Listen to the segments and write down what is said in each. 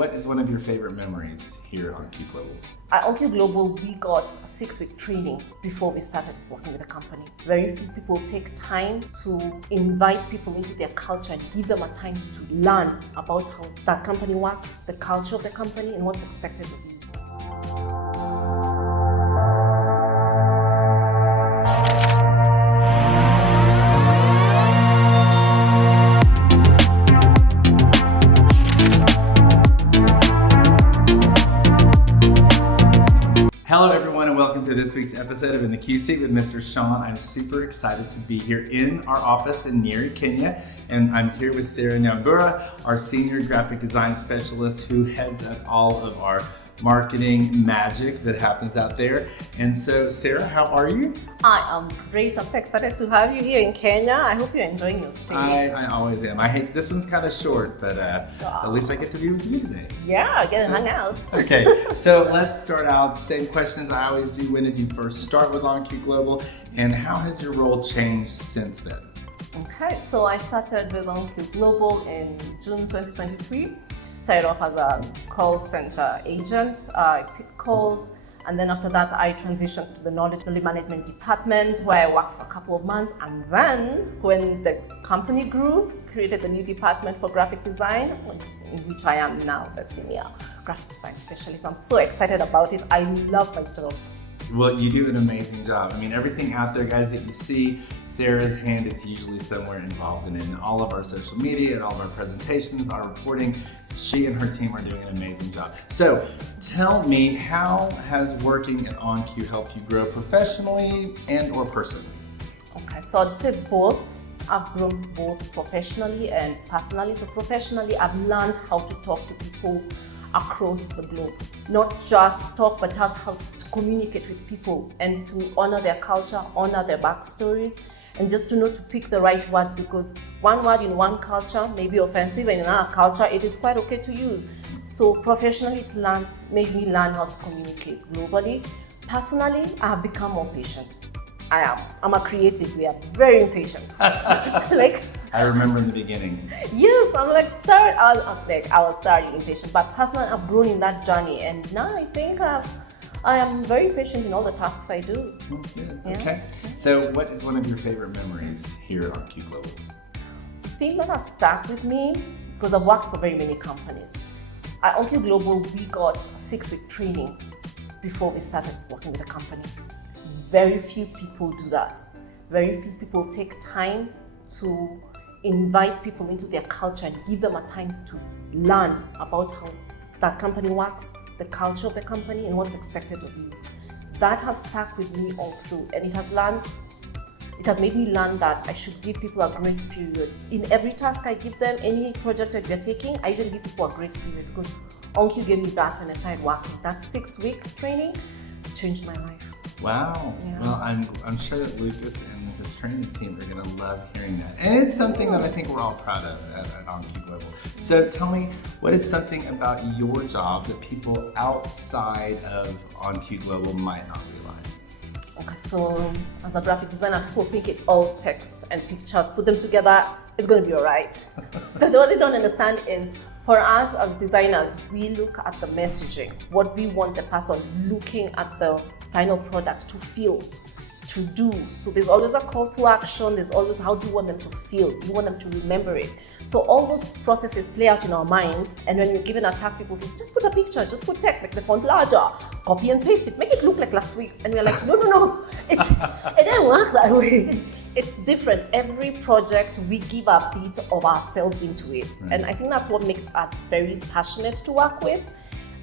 What is one of your favorite memories here on OnQ Global? At OnQ Global, we got a 6-week training before we started working with the company. Very few people take time to invite people into their culture and give them a time to learn about how that company works, the culture of the company, and what's expected of you. Hello everyone and welcome to this week's episode of In the QSeat with Mr. Sean. I'm super excited to be here in our office in Nyeri, Kenya, and I'm here with Sarah Nyambura, our senior graphic design specialist who heads up all of our marketing magic that happens out there. And so Sarah, how are you? I am great. I'm so excited to have you here in Kenya. I hope you're enjoying your stay. I always am. I hate this one's kind of short, but at least I get to be with you today. Yeah, get to hang out. Okay, so let's start out. Same questions I always do. When did you first start with OnQ Global, and how has your role changed since then? Okay, so I started with OnQ Global in June 2023. Started off as a call center agent. I picked calls, and then after that I transitioned to the knowledge management department where I worked for a couple of months, and then when the company grew, created the new department for graphic design, in which I am now the senior graphic design specialist. I'm so excited about it. I love my job. Well, you do an amazing job. I mean, everything out there, guys, that you see, Sarah's hand is usually somewhere involved in all of our social media and all of our presentations, our reporting. She and her team are doing an amazing job. So tell me, how has working at OnQ helped you grow professionally and or personally? Okay, so I'd say both. I've grown both professionally and personally. So professionally, I've learned how to talk to people across the globe. Not just talk, but just how to communicate with people and to honor their culture, honor their backstories, and just to know to pick the right words, because one word in one culture may be offensive and in another culture it is quite okay to use. So professionally, it's made me learn how to communicate globally. Personally, I have become more patient. I'm a creative. We are very impatient. I remember in the beginning. Yes, I was thoroughly impatient. But personally, I've grown in that journey, and now I think I am very patient in all the tasks I do. Yeah. Okay. So what is one of your favorite memories here at OnQ Global? The thing that has stuck with me, because I've worked for very many companies. At OnQ Global, we got a 6-week training before we started working with the company. Very few people do that. Very few people take time to invite people into their culture and give them a time to learn about how that company works, the culture of the company, and what's expected of you. That has stuck with me all through, and it has made me learn that I should give people a grace period. In every task I give them, any project that we're taking, I usually give people a grace period, because OnQ gave me that when I started working. That 6-week training changed my life. Wow. Yeah. Well, I'm sure that Lucas and his training team are going to love hearing that. And it's something that I think we're all proud of at OnQ Global. So tell me, what is something about your job that people outside of OnQ Global might not realize? Okay, so as a graphic designer, people think it's all text and pictures. Put them together, it's going to be all right. But what they don't understand is, for us as designers, we look at the messaging, what we want the person looking at the final product to feel, to do. So there's always a call to action, there's always how do you want them to feel, you want them to remember it. So all those processes play out in our minds, and when we're given a task, people think, just put a picture, just put text, make the font larger, copy and paste it, make it look like last week's. And we're like, no, it didn't work that way. It's different. Every project, we give a bit of ourselves into it. Right. And I think that's what makes us very passionate to work with.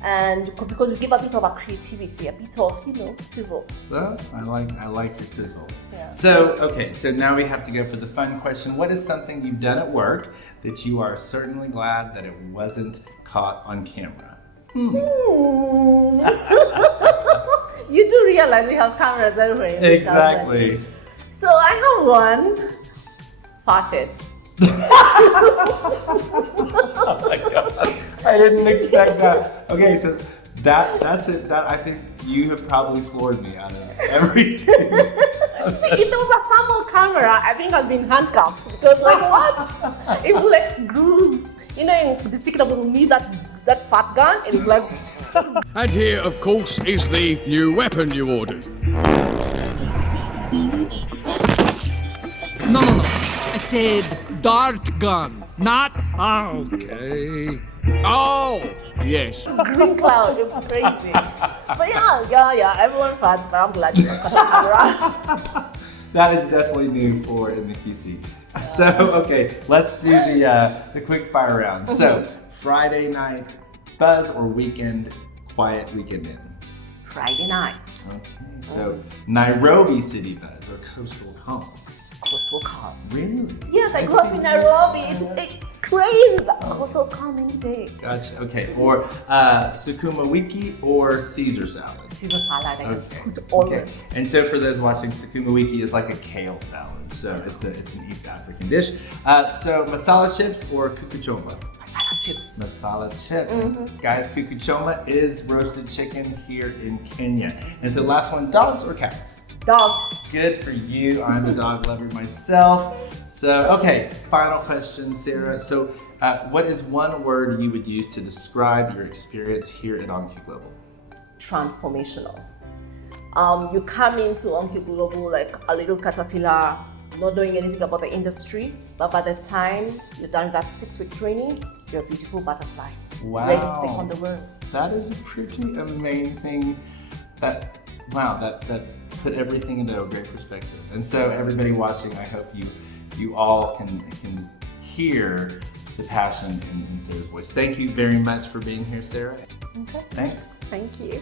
And because we give a bit of our creativity, a bit of, sizzle. Well, I like your sizzle. Yeah. So now we have to go for the fun question. What is something you've done at work that you are certainly glad that it wasn't caught on camera? You do realize we have cameras everywhere in this Exactly. Company. So I have one, farted. Oh my God, I didn't expect that. Okay, so that's it. That I think you have probably floored me out of everything. If there was a thermal camera, I think I'd be in handcuffs, because what? It would bruise You know, in Despicable Me, that fat gun, and it's like. And here, of course, is the new weapon you ordered. No. I said dart gun, not. Okay. Oh, yes. Green cloud, it was crazy. But yeah, everyone fats, but I'm glad you cut out. That is definitely new for In the QSeat. So, okay, let's do the quick fire round. So, Friday night buzz or weekend quiet weekend in? Friday nights. Okay, so Nairobi city buzz or coastal calm? Coastal calm. Really? Yes, I grew up in Nairobi. It's crazy. Coastal calm any day. Gotcha. Okay, or sukuma wiki or Caesar salad? Caesar salad, I can Okay. put all Okay. And so for those watching, sukuma wiki is like a kale salad. So it's an East African dish. So masala chips or kukuchoma? masala chips. Masala chips. Guys, kukuchoma is roasted chicken here in Kenya. And so last one, dogs or cats? Dogs. Good for you. I'm a dog lover myself. So, okay, final question, Sarah. So, what is one word you would use to describe your experience here at OnQ Global? Transformational. You come into OnQ Global like a little caterpillar, not knowing anything about the industry, but by the time you're done with that 6-week training, you're a beautiful butterfly, ready to take on the world. That is a pretty amazing. That put everything into a great perspective. And so, everybody watching, I hope you all can hear the passion in Sarah's voice. Thank you very much for being here, Sarah. Okay. Thanks. Thank you.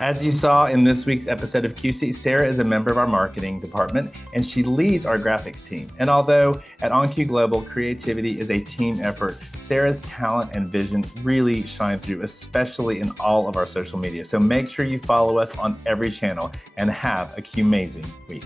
As you saw in this week's episode of QSeat, Sarah is a member of our marketing department and she leads our graphics team. And although at OnQ Global, creativity is a team effort, Sarah's talent and vision really shine through, especially in all of our social media. So make sure you follow us on every channel and have a Q-amazing week.